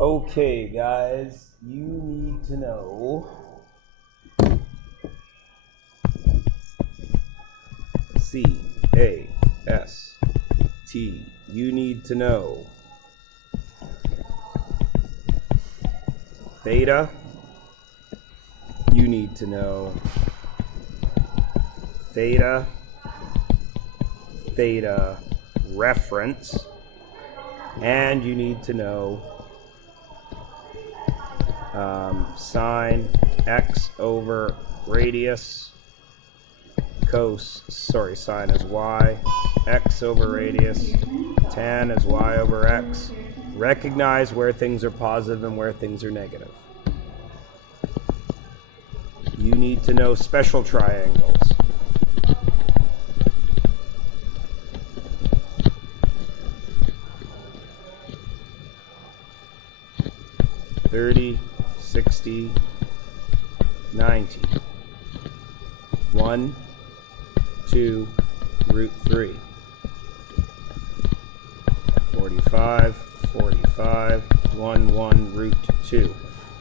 Okay, guys, you need to know C-A-S-T. You need to know theta. You need to know theta, theta reference, and you need to know sine x over radius, sine is y, x over radius, tan is y over x. Recognize where things are positive and where things are negative. You need to know special triangles. (30, 60, 90, 1, 2, root 3, 45, 45, 1, 1, root 2,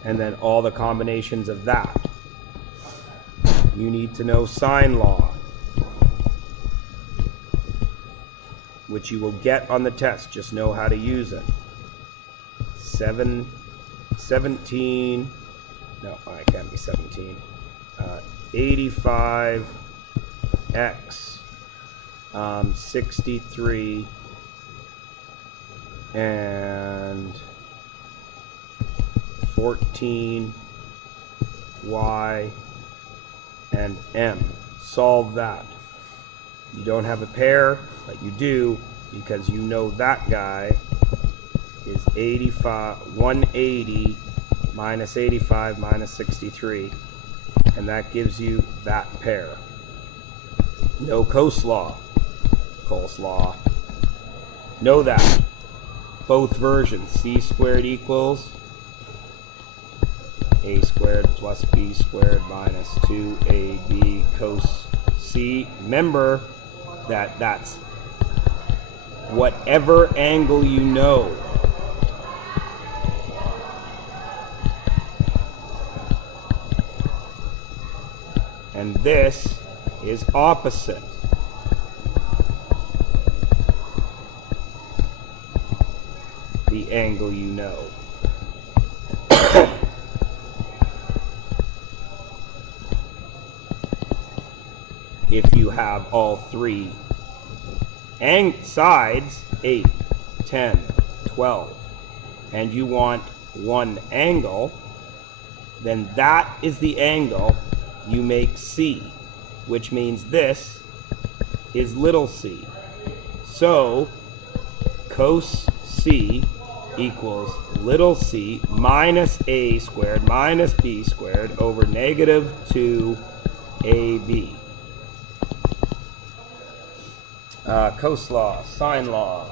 and then all the combinations of that. You need to know sine law, which you will get on the test. Just know how to use it. 17, no, I can't be 17. 85x, 63, and 14y and m. Solve that. You don't have a pair, but you do because you know that guy is 180 minus 85 minus 63, and that gives you that pair. No coleslaw. Know that. Both versions. C squared equals a squared plus b squared minus 2ab cos c. Remember that that's whatever angle you know. And this is opposite. The angle you know. If you have all three sides, 8, 10, 12, and you want one angle, then that is the angle you make C, which means this is little c. So cos C equals little c minus a squared minus b squared over negative 2ab. Cos law, sine law.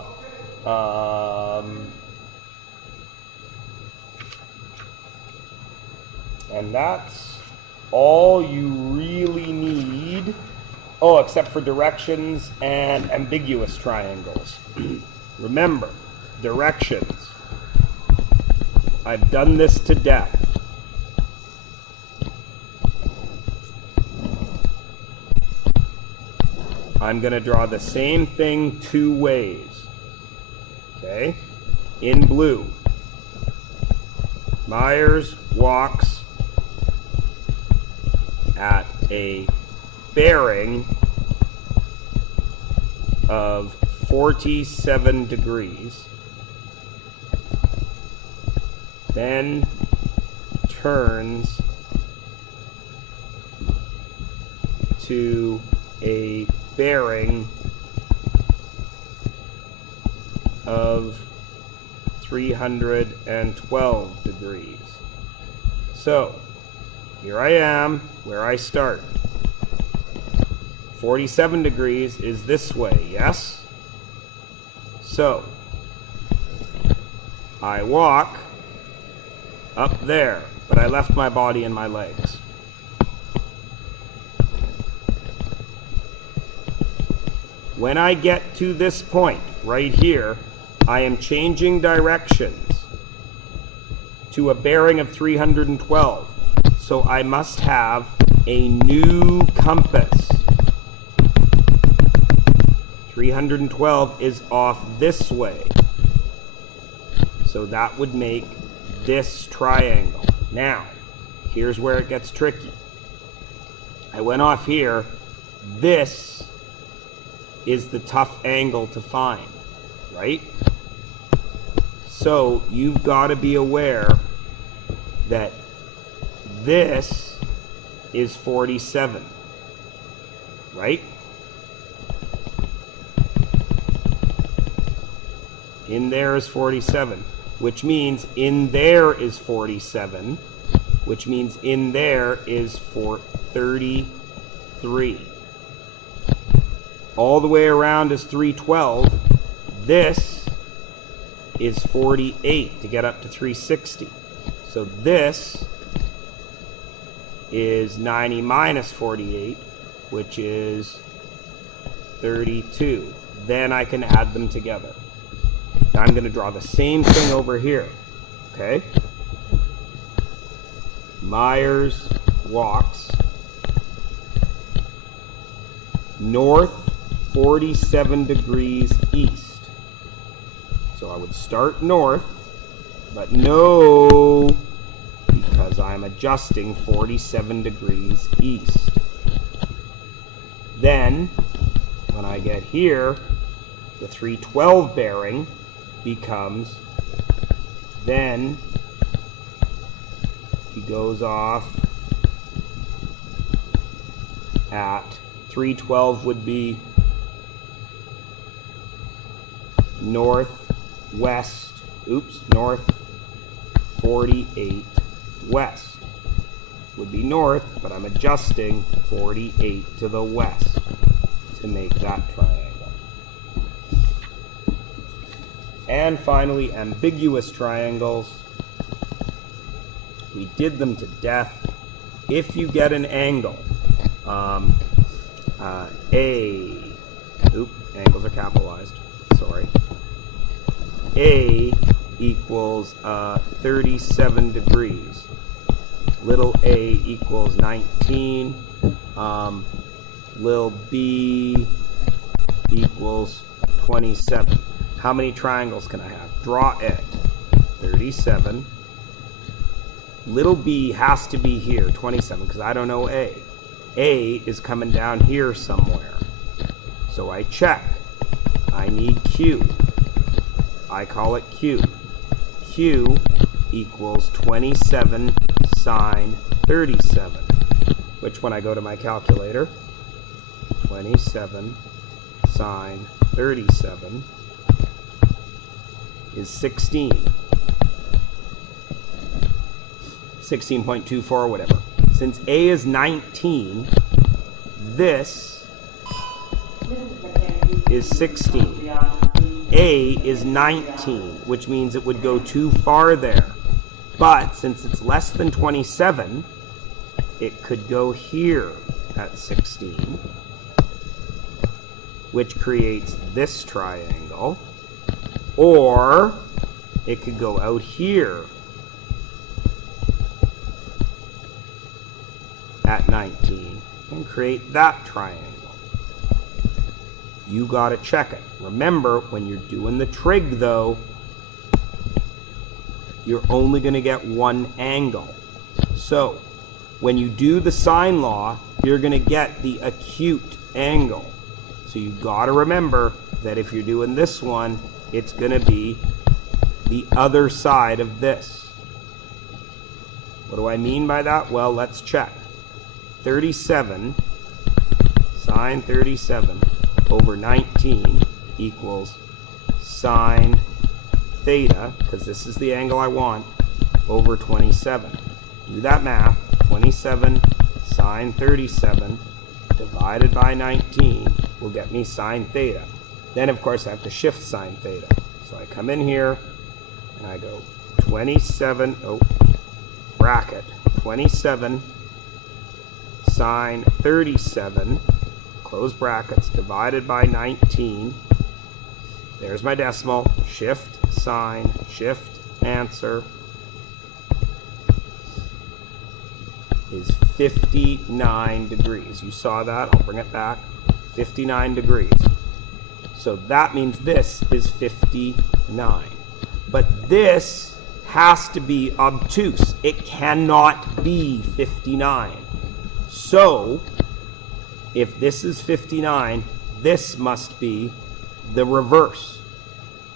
And that's all you really need. Oh, except for directions and ambiguous triangles. Remember, directions. I've done this to death. I'm going to draw the same thing two ways. Okay? In blue, Myers walks at a bearing of 47 degrees, then turns to a bearing of 312 degrees. So, here I am where I start. 47 degrees is this way, yes? So, I walk up there, but I left my body and my legs. When I get to this point, right here, I am changing directions. to a bearing of 312. So I must have a new compass. 312 is off this way. So that would make this triangle. Now, here's where it gets tricky. I went off here. This is the tough angle to find, right? So you've got to be aware that this is 47, right? In there is 47, which means in there is 47, which means in there is 33. All the way around is 312. This is 48 to get up to 360. So this is 90 minus 48, which is 32. Then I can add them together. Now I'm going to draw the same thing over here. Okay? Myers walks north 47 degrees east. So I would start north, but no, because I'm adjusting 47 degrees east. Then, when I get here, the 312 bearing becomes, then he goes off at 312 would be north 48 west would be north, but I'm adjusting 48 to the west to make that triangle. And finally, ambiguous triangles. We did them to death. If you get an angle, angles are capitalized, sorry. A equals 37 degrees. Little a equals 19. Little b equals 27. How many triangles can I have? Draw it. 37. Little b has to be here, 27, because I don't know a. A is coming down here somewhere. So I check. I need Q. I call it Q. Q equals 27 sine 37, which when I go to my calculator, 27 sine 37 is 16.24, whatever. Since A is 19, this is 16. A is 19, which means it would go too far there. But since it's less than 27, it could go here at 16, which creates this triangle. Or it could go out here at 19 and create that triangle. You got to check it. Remember, when you're doing the trig, though, you're only going to get one angle. So, when you do the sine law, you're going to get the acute angle. So you got to remember that if you're doing this one, it's going to be the other side of this. What do I mean by that? Well, let's check. 37 sine 37 over 19 equals sine theta, because this is the angle I want, over 27. Do that math. 27 sine 37 divided by 19 will get me sine theta. Then, of course, I have to shift sine theta. So I come in here and I go 27, bracket, 27 sine 37, close brackets, divided by 19. There's my decimal. Shift, sine, shift, answer. is 59 degrees. You saw that? I'll bring it back. 59 degrees. So that means this is 59. But this has to be obtuse. It cannot be 59. So, if this is 59, this must be the reverse,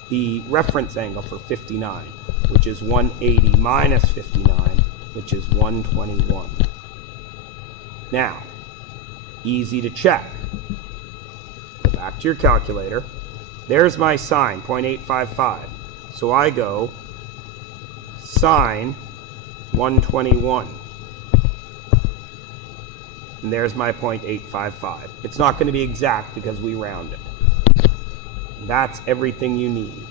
the reference angle for 59, which is 180 minus 59, which is 121. Now, easy to check. Go back to your calculator. There's my sine, 0.855. So I go sine 121. And there's my 0.855. It's not going to be exact because we round it. That's everything you need.